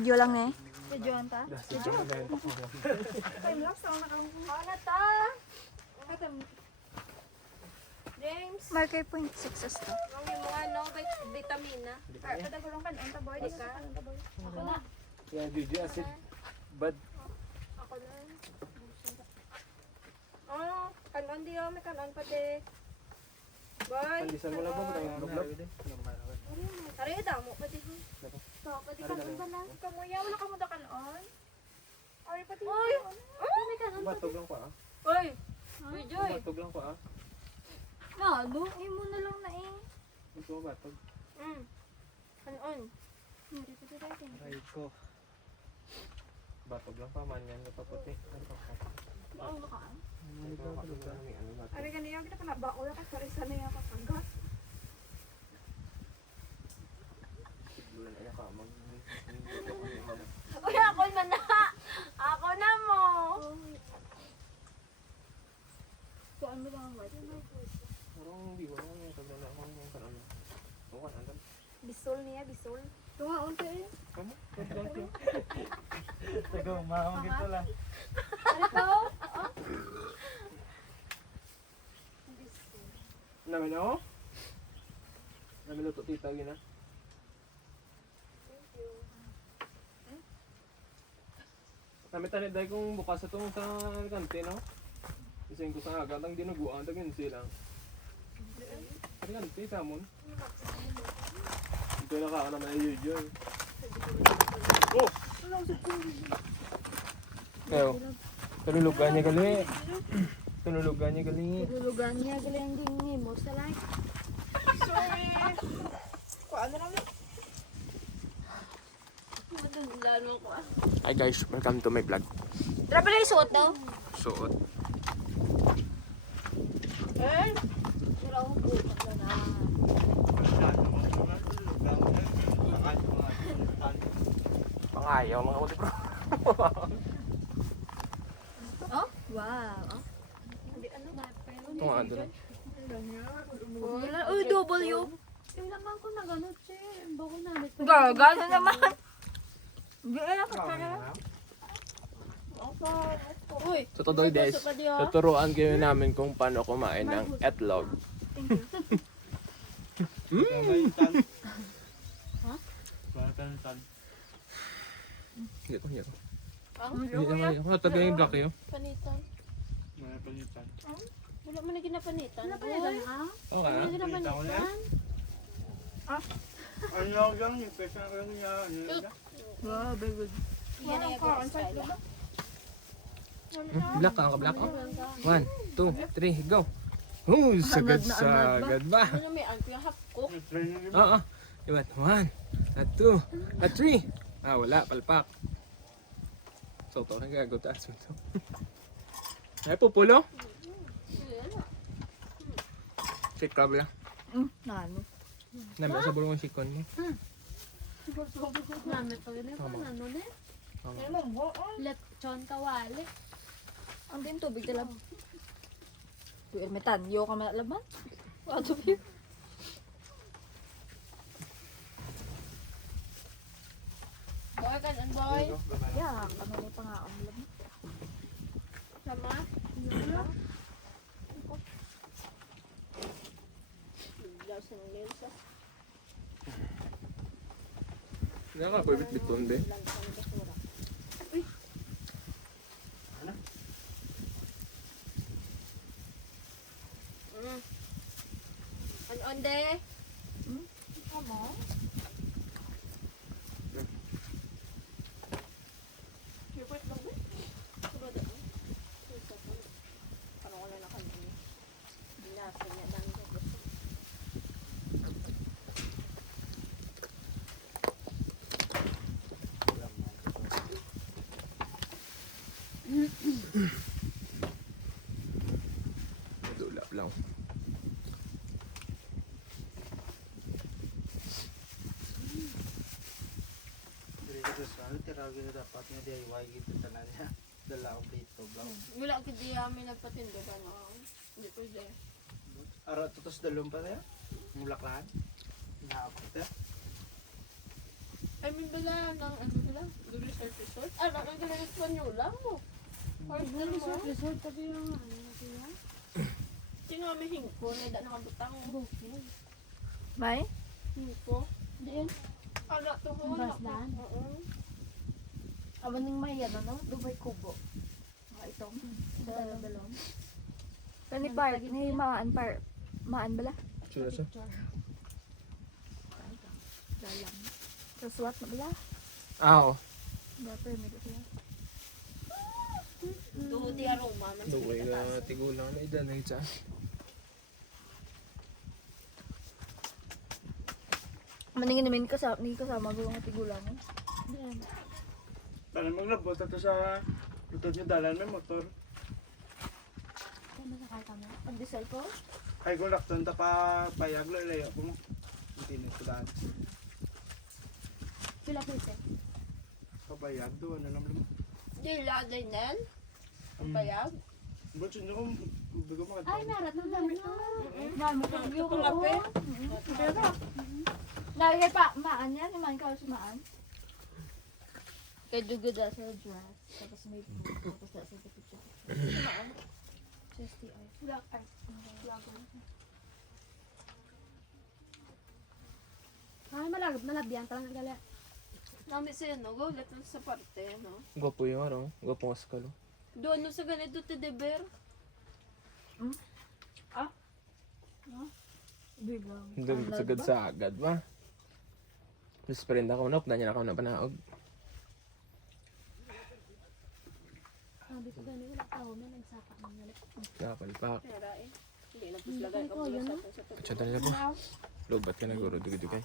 Video lang eh. Video ta? Video. Time lapse ako nakakong. Ano ta? James. Marker point success to. Ang yung mga no, vitamina. Kadagulong ka noon, taboy. Di ka? Ako na. Yan, video acid. Bad. Ako na. Oh, kanon di may kanon pa de. Boy. Pandisan mo lang ba? Matang Tari, damo pa di. Pati kanon ba na? Kamuya, wala ka mo da kanon? Ay, pati. Oy! May kanon pa Batog lang pa ah. Oy! Joy! Batog lang pa ah. Lalo, mo na lang na eh. Ito batog. Kanon. Ay ko. Batog lang pa man yan. Napaputi. Ano pa pa? Baaw na ka? Batog lang. Ari ka niya, kita pa na bako na ka. Sorry, sana yung kapangga. Bulan ay ka. Uy, ako na na! Ako na mo! Kuan mo lang ang white. Parang hindi ko lang yung kagana ako yung kanano. Bukan, andan. Bisol niya, bisol. Tunga, unti eh. Kamu? Tego, mahal gitu lah. Ano to? Namin ako? Namin luto tita gina. Namin tanit dahil kung bukas itong sa kante, no? Isayin ko sa agad, ang dinuguan, tagin silang. Sa kante, samon. Ito na ka naman ay yun. Oh! Kayo, tululugan niya gali. Tululugan niya gali. Lulugan niya, galing din ni mo sa like. Sorry! Kuan na lang. Lalo ko ah. Hi guys, welcome to my vlog. Tara pala isuot daw. Suot. Eh? Pero ako bukas na. Pangayaw mga ulit bro. Oh? Wow. Oh. Ito nga ando lang. Wala. Uy, W. Kailangan ko na gano'n, che. Bako na. Gagano naman. Hindi na ka sana. Uy! So today guys, tuturuan kayo namin kung paano kumain ng etlog. Dito, dito. Hindi ako tagay yung black yun. Panitan. Wala mo na ginapanitan. Wala panitan ha? Oo Wala nga. ginapanitan. Ano lang yung pesa ko niya. Wow, very good. Yan ang yung style. Black ka, black ka. 1, 2, 3, go. Oh, sagad ba? Ano may ang yung half cook? Oo. Diba? 1, 2, 3. Ah, wala, palpak. So, ito nang gagatas mo ito. Ay, pupulo? Shake crab lang. Nano. Nami sa bulong sikon mo. Namin pa rin pa ano ne? Lechon kawali. Ang din tubig talab. Tuwir may tanyo ka man laban. Wato bi. Boy kan an boy. Ya, kami ni pangaon laban. Sama. Daw sa nilsa. Hindi nga, pwede biton din. Ano de? Amo. Favorite lang ba? Ano ko na kanina. Binasa niya lang. Dulap lang. Tiragin na dapat nga DIY gitu talaga. Dala ko dito bang. Wala ko di amin nagpatindo ka no. Hindi ko di. Ara tutos dalom pa tayo. Mulak lahat. Naapit ta. Ay, may bala ng ano sila? Resort. Ah, nakagaling Espanyola mo. Partner mo. Resort tapi yung ano kaya? Sino may hingko? Nada nakabutang mo. May? Hingko. Diyan. Ala, to ho. Ang Baslan? Oo. Aman ng may yan, ano? Dubai Kubo. Mga itong. Dalong. Kani park, ni maan bala? Sure, sir. Dalang. Kaswat na bala? Oo. Dapat may dito yan. Duho di aroma. Man sa Duway kita. ka tigulang na idan na itsa. Maningin namin kasama ko mga tigulang. Diyan. Tanan maglabot ato sa lutod nyo dalan may motor. Diyan masakay kami. Ang diesel ko? Ay kung lakton ta pa payag layo ko mo. Hindi ko daan. Pila pwede. Papayag do ano naman. Di lagay nen. Ang payag. But yun ako, bigo mo Ay, narat ng dami no. Mamo kang view ko. Pangape. Pero lagi pa, maan yan. Iman ka sa maan. Kaya dugod na sa dress. Tapos may book. Tapos na sa picture. Just the eye. Black eye. Ay, malabyan pa lang gali. Nami siya, no? Gulat lang sa parte, no? Gwapo yung ano, gwapo Oscar. Doon no, sa ganito, Tedeber. Diba? Hindi sagad sa agad ba? Mas pa rin ako nop, na niya ako na panaog. Sabi ko gani wala tao may nagsaka ng gali. Napalpak. Pera eh. Hindi na puslagay ka Ko, yun, mula no? sa Pachata nila po. Lobat ka na guro, dugay-dugay.